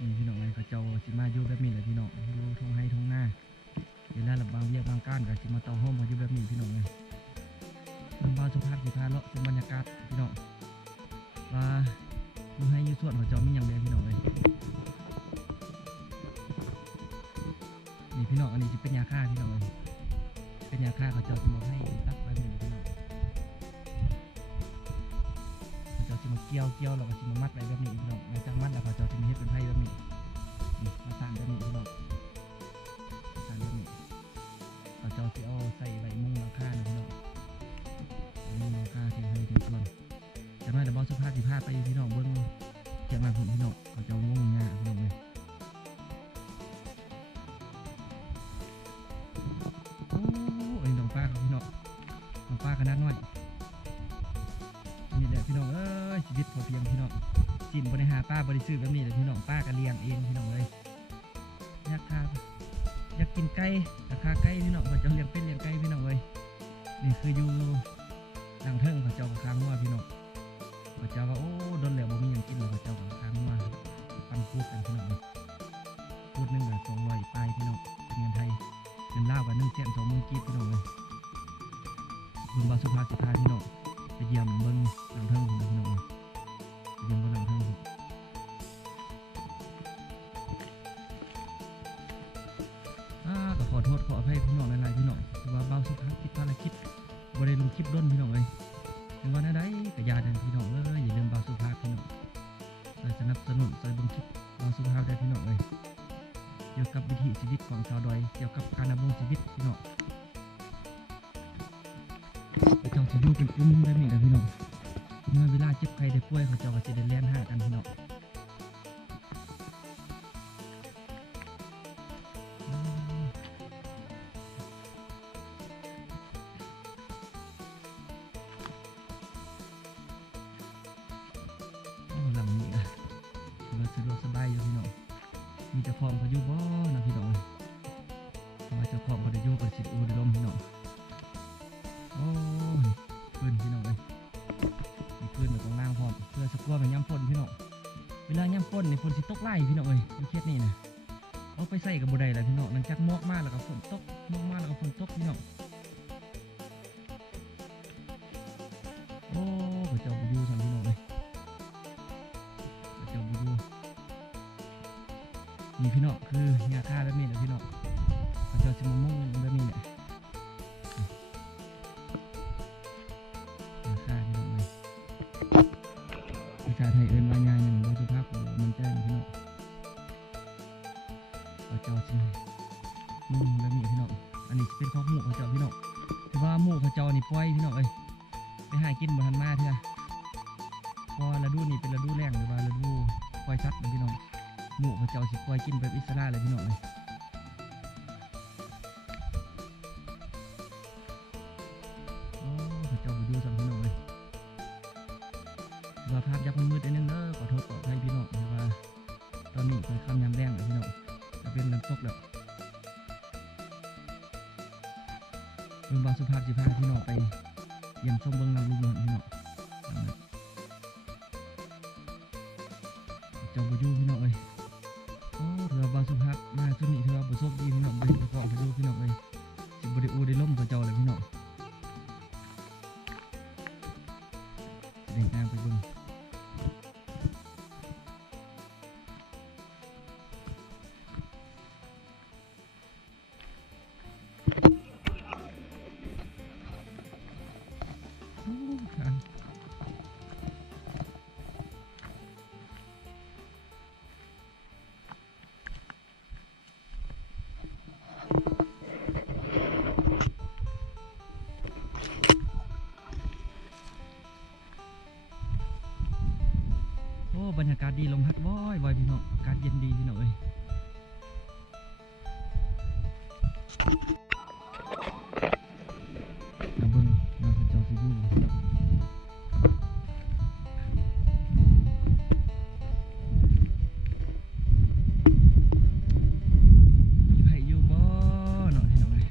นี่พี่น้องไงเขาเจ้าสิมาอยู่แบบนี้แหละพี่น้องอยู่ทงให้ทงหน้าเวลาบางเวียกบางก้านก็สิมาเตาห้อมเขาอยู่แบบนี้พี่น้องเลยเรื่องบ้านสุภาพสิพาเลาะเป็นบรรยากาศพี่น้องว่าอยู่ให้อยู่ส่วนเขาเจ้ามีอย่างเดียวพี่น้องเลยนี่พี่น้องอันนี้จะเป็นยาฆ่าพี่น้องเลยเป็นยาฆ่าเขาเจ้าจะมาให้ตักไปหนึ่งพี่น้องเขาเจ้าจะมาเกี่ยวแล้วก็จะมามัดไว้แบบนี้พี่น้องในจังมัดแล้วเขาเจ้าจะมีเฮ็ดเป็นไผ่แบบนี้มาสร้างแบบนี้พี่น้องสร้างแบบนี้เขาเจ้าจะเอาใส่ใบมุ้งราคานะพี่น้องมุ้งราคาที่ให้ถึงส่วนจากนั้นเดี๋ยวบอสสุภาพสิพาไปพี่น้องเบิ้งเกี่ยวกับผมพี่น้องเขาเจ้างงงาพี่น้องเลยโอ้ยน้องป้าครับพี่น้องน้องป้าขนาดน้อยนี่แหละพี่น้องเอ้ยชีวิตพอเพียงพี่น้องกินบริหารป้าบริสุทธิ์แบบนี้เลยพี่น้องป้าก็เลี้ยงเองพี่น้องเลยอยากกินไก่ราคาไก่พี่น้องเขาเจ้าเลี้ยงเป็ดเลี้ยงไก่พี่น้องเลยนี่คืออยู่หลังเทิงเขาเจ้ากับค้างว่าพี่น้องเขาเจ้าว่าโอ้โดนแล้วบ่มีหยังกินเลยเขาเจ้ากับค้างว่าปั้นพูดกันพี่น้องพูดนึงแบบ200ปลายพี่น้องเป็นเงินไทยเงินลาวกับ120,000กีบพี่น้องเลยคุณบาสุภาสิพาพี่น้องไปเยี่ยมเบิ้งหลังเทิงพี่น้องเลยไปเยี่ยมเบิ้งหลังเทิงก็ขอโทษขออภัยพี่น้องหลายๆพี่น้องที่ว่าเบาสุภาพติดภารกิจบ่ได้ลงคลิปด้นพี่น้องเลยถึงวันใดก็อย่าลืมพี่น้องอย่าลืมเบาสุภาพพี่น้องสนับสนุนลงคลิปเบาสุภาพได้พี่น้องเลยเกี่ยวกับวิถีชีวิตของชาวดอยเกี่ยวกับการดำรงชีวิตพี่น้องเขาเจ้าจะอยู่เป็นกลุ่มแบบนี้นะพี่น้องเมื่อเวลาเจ็บใครได้ป่วยเขาเจ้าก็จะได้เลี้ยงหากันพี่น้องหลังนี้สะดวกสบายอยู่พี่น้องมีเจ้าของเขาอยู่บ่นะพี่น้องเพราะว่าเจ้าของเขาได้อยู่กับสิอูได้ลมพี่น้องโอ้ยปืนพี่น้องเลยมีปืนแบบตรงล่างพร้อมเพื่อสะกลัวเป็นย่ำฝนพี่น้องเวลาย่ำฝนในฝนสิตกไล่พี่น้องเลยในเขตนี้นะเอาไปใส่กับบุได้เลยพี่น้องหลังจากมอกมากแล้วก็ฝนตกมอกมากแล้วก็ฝนตกพี่น้องโอ้พระเจ้าบุยูสั่งพี่น้องเลยพระเจ้าบุยูนี่พี่น้องคือยาฆ่าแบบนี้นะพี่น้องพระเจ้าจะมามุ่งแบบนี้เนี่ยยาฆ่าพี่น้องเลยภาษาไทยเอิ้นว่ายาอย่างโดยสุภาพมันแจ้งพี่น้องพระเจ้าจะมุ่งแบบนี้พี่น้องอันนี้เป็นข้อหมูพระเจ้าพี่น้องถือว่าหมูพระเจ้านี่ปล่อยพี่น้องเลยไปหากินบนทันมาเถอะพอฤดูนี่เป็นฤดูแล้งหรือว่าฤดูปล่อยสัตว์นะพี่น้องหมูเขาเจ้าสิปล่อยกินแบบอิสระเลยพี่น้องเลยโอ้เขาเจ้าไปดูสัมพี่น้องเลยว่าภาพยักษ์มันมืดนิดนึงเด้อขอโทษขออภัยพี่น้องแต่ว่าตอนนี้เป็นคำยำแรงเลยพี่น้องจะเป็นน้ำตกแล้วเบิ่งบางสุภาพสิพาพี่น้องไปเยี่ยมชมเบิ่งนางลูกหลานพี่น้องเจ้าไปดูพี่น้องเลยโอ้เถื่อบางสุภาพมาสุนี่เถื่อประสบดีพี่น้องไปประกอบไปดูพี่น้องเลยสิบริอูได้ล่มกับเจ้าเลยพี่น้องเดินทางไปเบิ่งบรรยากาศดีลมพัดว้อยพี่น้องอากาศเย็นดีพี่น้องเอ้ยเบิ่งเราเจ้าสิอยู่มีไผอยู่บ่เนาะพี่น้องเอ้ย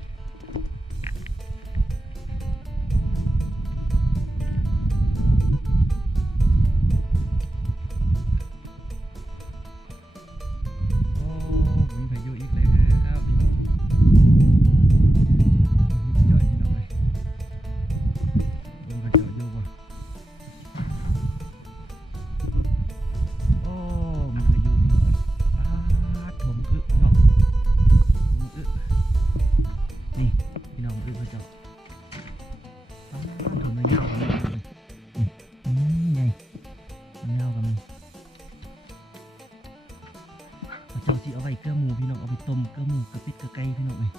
าสิเอาไว้เกลือหมูพี่น้องเอาไปต้มเกลือหมูเกลือเป็ดเกลือไก่พี่น้องเลย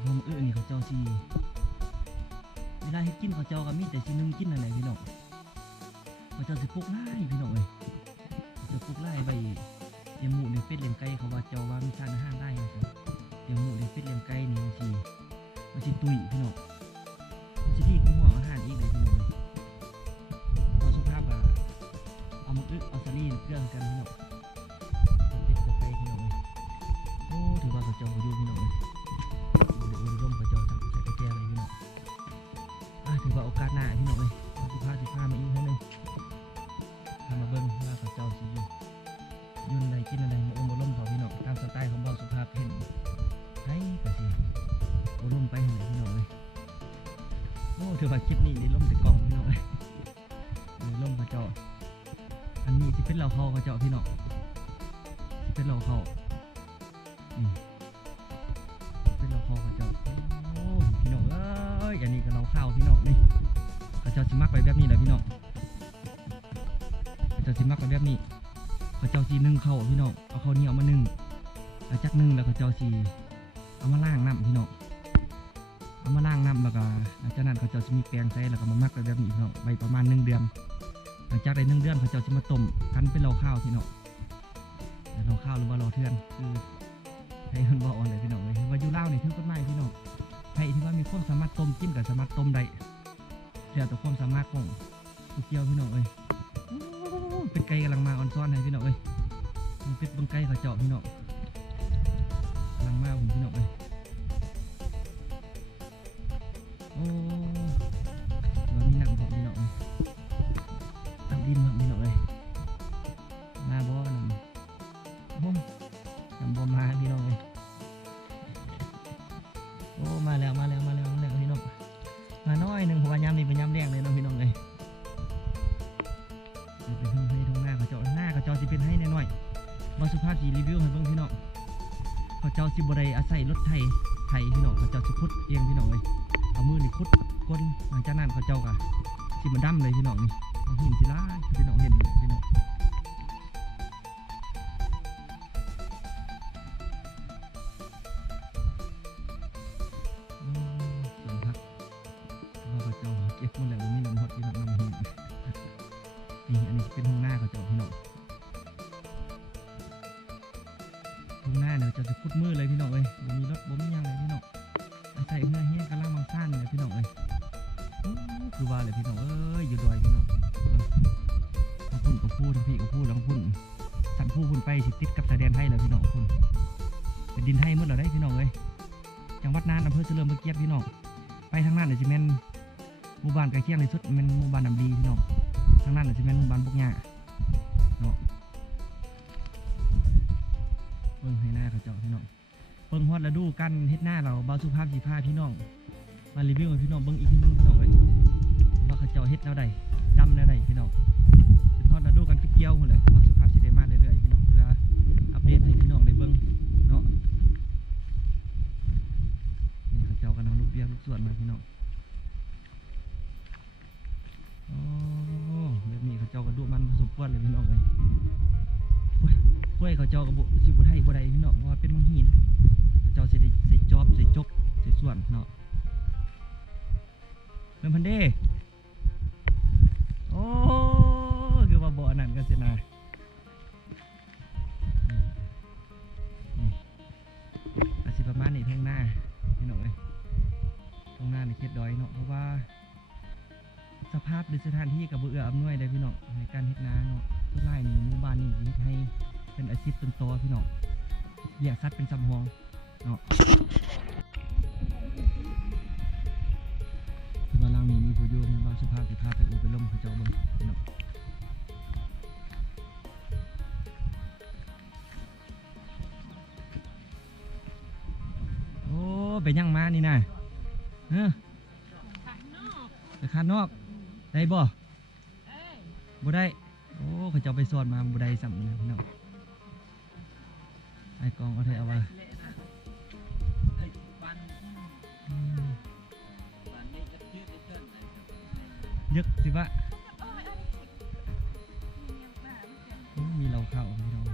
เพราะมื้อนี่เขาเจ้าสิเวลาเฮ็ดกินเขาเจ้าก็มีแต่สินึงกินนั่นแหละพี่น้องเขาเจ้าสิปลูกไร่พี่น้องเลยเขาจะปลูกไร่ไว้เลี้ยงหมูเลี้ยงเป็ดเลี้ยงไก่เขาว่าเจ้าว่ามีการอาหารได้เขาเจ้าเลี้ยงหมูเลี้ยงเป็ดเลี้ยงไก่นี่มันสิตุ้ยพี่น้องมันสิดีกว่าหัวอาหารอีกเลยพี่น้องเลยพอสุภาพอะเอามาเอาสาลีเกลือกันพี่น้องเป็ดเกลือไก่พี่น้องเลยโอ้ถือว่าเขาเจ้าเขาอยู่พี่น้องเลยเดี๋ยวร่มเขาเจ้าจับใส่กระแจเลยพี่น้องถือว่าโอกาสหน้าพี่น้องเลยสิพามาอีกเท่านึงพามาเบิ้งว่าเขาเจ้าสิยืนอะไรกินอะไรมาอมร่มเขาพี่น้องตามสไตล์ของเบาสุภาพเห็นให้กระสิโอ้ร่มไปเห็นไหนพี่น้องเลยโอ้ถือว่าคลิปนี้นี่ร่มแต่กองพี่น้องเลยร่มเขาเจ้าอันนี้ที่เป็นเหล่าเขาเจ้าพี่น้องที่เป็นเหล่าเขาเป็นเหล่าเขาเจ้าโอ้พี่น้องเอ้ยอันนี้ก็เหล่าข้าวพี่น้องนี่เขาเจ้าสิมักไปแบบนี้แหละพี่น้องเขาเจ้าสิมักไปแบบนี้เขาเจ้าสีนึ่งข้าวพี่น้องเอาข้าวเหนียวมานึ่งแล้วจักนึ่งแล้วเขาเจ้าสีเอามาล้างน้ำพี่น้องเอามาล้างน้ำแล้วก็หลังจากนั้นเขาเจ้าจะมีแปรงใส่แล้วก็มามักไปแบบนี้พี่น้องไปประมาณ1 เดือนหลังจากได้1 เดือนเขาเจ้าจะมาต้มกันเป็นเหล่าข้าวพี่น้องเหล่าข้าวหรือว่าเหล่าเทือนคือให้คนบอกอ่อนเลยพี่น้องเลยว่าอยู่เล่าเนี่ยถือกฎหมายพี่น้องใครที่ว่ามีความสามารถต้มกินกับสามารถต้มได้แล้วแต่ความสามารถของผู้เกี่ยวพี่น้องเลยเป็นไก่กำลังมาออนซ้อนให้พี่น้องเลยมันเป็นบังไก่เขาเจาะพี่น้องกำลังมาผมพี่น้องเลยโอ้เรามีหนังของพี่น้องตักดินของพี่น้องเลยมาบ่หนังโอ้ยำบ่มาพี่น้องเลยโอ้มาแล้วพี่น้องมาน้อยหนึ่งเพราะว่ายำนี่เป็นยำแดงเลยน้องพี่น้องเลยเป็นทุ่งให้ทุ่งหน้าเขาเจ้าสิเป็นให้น้อยๆมาสุภาพสีรีวิวให้เบิ่งพี่น้องเขาเจ้าสิบ่ได้อาศัยรถไถพี่น้องเขาเจ้าสิขุดเองพี่น้องเลยเอามือนี่ขุดก้นหลังจากนั้นเขาเจ้าก็สิมันดำเลยพี่น้องนี่เอาหินสิล่าพี่น้องเห็นพี่น้องส่วนพักว่าเขาเจ้าเก็บหมดแล้วมีน้ำหดพี่น้องน้ำหินนี่อันนี้เป็นห้องหน้าเขาเจ้าพี่น้องห้องหน้าเนี่ยจะพุดมือเลยพี่น้องเลยบ่มีรถบ่มียังเลยพี่น้องอาศัยเหื่อแห้งกระล่างบางซ่านเลยพี่น้องเลยคือว่าเลยพี่น้องเอ้ยอยู่ดอยพี่น้องทั้งพุ่นกับพูทั้งพี่กับพูแล้วพุ่นสันพูพุ่นไปสิติดกับชายแดนไทยเลยพี่น้องพุ่นเป็นดินไทยหมดเลยได้พี่น้องเลยจังหวัดน่านอำเภอเฉลิมพระเกียรติพี่น้องไปทางนั้นเนี่ยจะเป็นหมู่บ้านใกล้เคียงในสุดเป็นหมู่บ้านน้ำดีพี่น้องทางนั้นอาจจะเป็นบ้านบุกหญ้าเนาะเบิ่งให้หน้าเขาเจ้าพี่น้องเบิ่งฮอดฤดูกันเฮ็ดหน้าเราเบาสุภาพสีผ้าพี่น้องมารีวิวให้พี่น้องเบิ่งอีกทีนึงพี่น้องเลยว่าเขาเจ้าเฮ็ดแนวใดดำแนวใดพี่น้องเป็นฮอดฤดูกันเกี่ยวหมดเลยเบาสุภาพสิได้มาเรื่อยๆพี่น้องเพื่ออัปเดตให้พี่น้องได้เบิ่งเนาะนี่เขาเจ้ากำลังลูกเบี้ยลูกส่วนมาพี่น้องแบบนี้เขาเจ้ากระดูมันผสมปวนเลยพี่น้องเลยกล้วยเขาเจ้ากระบุสิบุไทยบุไดพี่น้องว่าเป็นมังหินเขาเจ้าใส่จอบใส่จกใส่ส่วนเนาะเป็นพันเด้โอ้คือว่าบ่อนั่นกันเสียนาอาชีพประมาณนี้ทางหน้าพี่น้องเลยทางหน้าในเขตดอยเนาะเพราะว่าสภาพหรือสถานที่กับเอื้ออำนวยได้พี่น้องในการเฮ็ดนาเนาะต้นไม้นี่หมู่บ้านนี่เฮ็ดให้เป็นอาชีพต้นโตพี่น้องเลี้ยงสัตว์เป็นสำรองเนาะที่บ้านหลังนี้มีผู้อยู่มีบ้านสุภาพสิพาไปอุไปล่มเขาเจ้าเบิ่งพี่น้องโอ้ไปยังมานี่นะไปข้างนอกได้บ่ได้โอ้เขาจะไปสอนมาบ่ได้สั่งนะพี่น้องไอ้กองเอาเถอะเอาว่ายึกสิวะมีเราเข้าพี่น้อง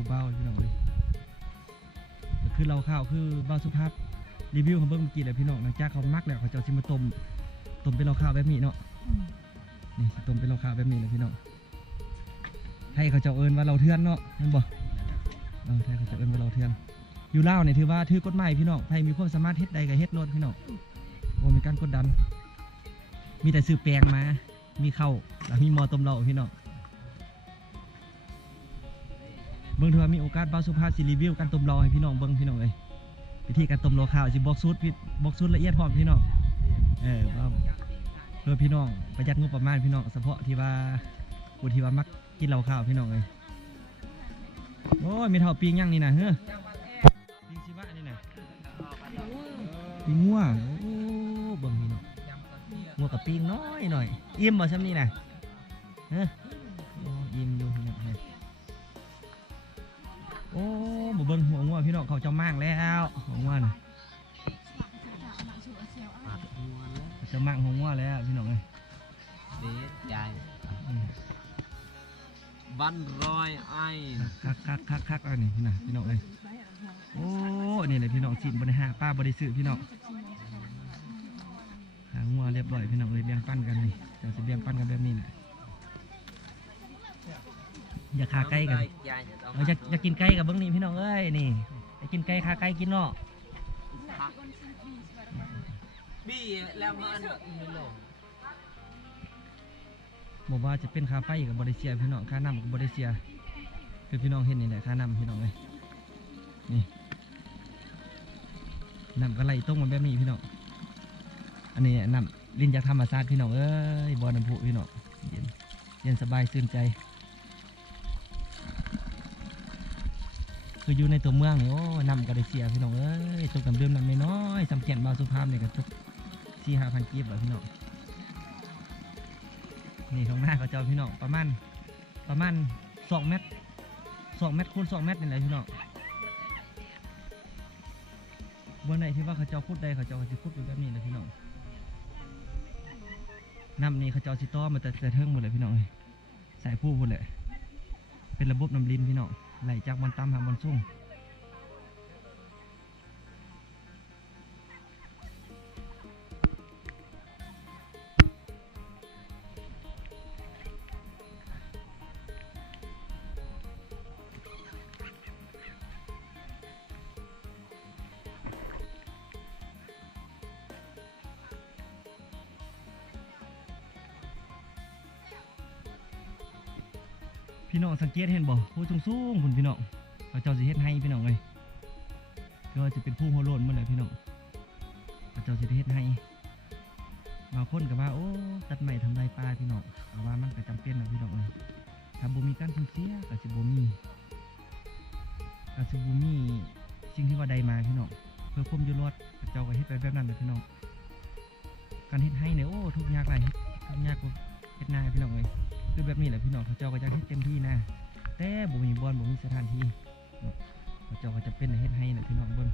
ผู้เบาพี่น้องเลยก็คือเราข้าวคือเบาสุภาพรีวิวของเบิ้งเมื่อกี้เลยพี่น้องหลังจากเขามักแล้วเขาจะซิมาต้มเป็นเราข้าวแบบนี้เนาะนี่ต้มเป็นเราข้าวแบบนี้เลยพี่น้องให้เขาจะเอิญว่าเราเทือนเนาะนั่นบอกให้เขาจะเอิญว่าเราเทือนอยู่ลาวเนี่ยถือว่าถือกฎหมายพี่น้องใครมีความสามารถเฮ็ดใดก็เฮ็ดโลดพี่น้องบ่มีการกดดันมีแต่ซื้อแปลงมามีข้าวแล้วมีหม้อต้มเหล้าพี่น้องเบิ่งถือว่ามีโอกาสเบาสุภาพสิรีวิวการต้มเหล้าให้พี่น้องเบิ่งพี่น้องเลยวิธีการต้มเหล้าข้าวสิบอกสูตรละเอียดพร้อมพี่น้องว่าเพื่อพี่น้องประหยัดงบประมาณพี่น้องเฉพาะที่ว่าผู้ที่ว่ามักกินเหล้าข้าวพี่น้องเลยโอ้ยมีเท่าปีงยังนี่นะเฮ้อปีงชีวะนี่นะปีงงัวโอ้เบิ่งพี่น้องงัวกับปีงน้อยหน่อยอิ่มบ่ซ้ำนี่นะเฮ้ออิ่มอยู่พี่น้องเลยโอ้บ่เบิ่งหัวงัวพี่น้องเขาจะมั่งแล้วหัวงัวน่ะจะมั่งหัวงัวแล้วพี่น้องเลยเด็ดใหญ่บันรอยไอ้คักอันนี้พี่น้องเลยโอ้นี่เลยพี่น้องจีนบริหารป้าบริสุทธิ์พี่น้องหางัวเรียบร้อยพี่น้องเลยเบี้ยงปั้นกันนี่จะเบี้ยงปั้นกันแบบนี้แหละอย่าขาไก่กันอยากกินไก่กับเบิ้งนี่พี่น้องเอ้ยนี่อยากกินไก่ขาไก่กินเนาะบี้แล้วมันบอกว่าจะเป็นค่าไฟกับบริเซียพี่น้องค่าน้ำกับบริเซียคือพี่น้องเห็นนี่แหละค่าน้ำพี่น้องเลยนี่น้ำก็ไหลต้งมาแบบนี้พี่น้องอันนี้น้ำลินจากธรรมชาติพี่น้องเอ้ยบ่อน้ำพุพี่น้องเย็นสบายซื่นใจคืออยู่ในตัวเมืองนี่โอ้น้ำก็ได้เสียพี่น้องเอ้ยตกน้ำเดือมน้ำน้อยสำเกียนบาวสุภาพเนี่ยก็ตก4-5,000 กีบแบบพี่น้องนี่ตรงหน้าเขาเจ้าพี่น้องประมาณ2 เมตรคูณ2 เมตรนี่แหละพี่น้องบนไหนที่ว่าเขาเจ้าพูดใดเขาเจ้าจะพูดแบบนี้เลยพี่น้องน้ำนี่เขาเจ้าสิต้อมาแต่เทิงหมดเลยพี่น้องใส่ผู้หมดเลยเป็นระบบน้ำลินพี่น้องไหลจากบนต่ำหาบนสูงพี่น้องสังเกตเห็นบ่ผู้สูงคุณพี่น้องเขาเจ้าสิเฮ็ดให้พี่น้องเลยก็จะเป็นผู้หัวโล้นมาเลยพี่น้องเขาเจ้าสิเฮ็ดให้บางคนก็ว่าโอ้ตัดไม้ทำลายป่าพี่น้องเอาว่ามันก็จำเป็นนะพี่น้องเลยถ้าบ่มีการสูญเสียก็สิบ่มีสิ่งที่ว่าใดมาพี่น้องเพื่อความอยู่รอดเขาเจ้าก็เฮ็ดไปแบบนั้นนะพี่น้องการเฮ็ดให้เนี่ยโอ้ทุกยากหลายทุกยากกว่าเฮ็ดนาพี่น้องเลยคือแบบนี้แหละพี่น้องเขาเจ้าก็จะเฮ็ดเต็มที่นะแต่บ่มีบ่อนบ่มีสถานที่เขาเจ้าก็จะเป็นเฮ็ดให้นะพี่น้องเบิ่ง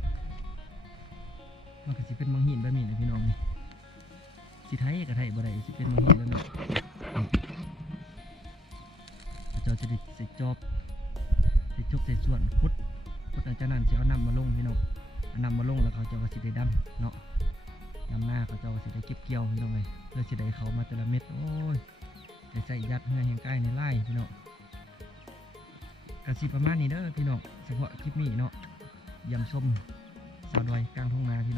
มันก็สิเป็นมังหินแบบนี้นะพี่น้องนี่สิไทยก็ไทยบ่ได้สิเป็นมังหินแบบนี้เขาเจ้าจะได้ใส่จอบใส่ส่วนขุดหลังจากนั้นจะเอาน้ำมาลงพี่น้องเอาน้ำมาลงแล้วเขาเจ้าก็สิได้ดำเนาะดำหน้าเขาเจ้าก็สิได้เก็บเกี่ยวพี่น้องเลยเพื่อสิได้เขามาแต่ละเม็ดโอ้ยใส่ยัดเหื่อแห่งใกล้ในไร่พี่น้องกระสีประมาณนี้เด้อพี่น้องเฉพาะคลิปนี้เนาะยำส้มสาวดอยกลางทุ่งนาพี่น้อง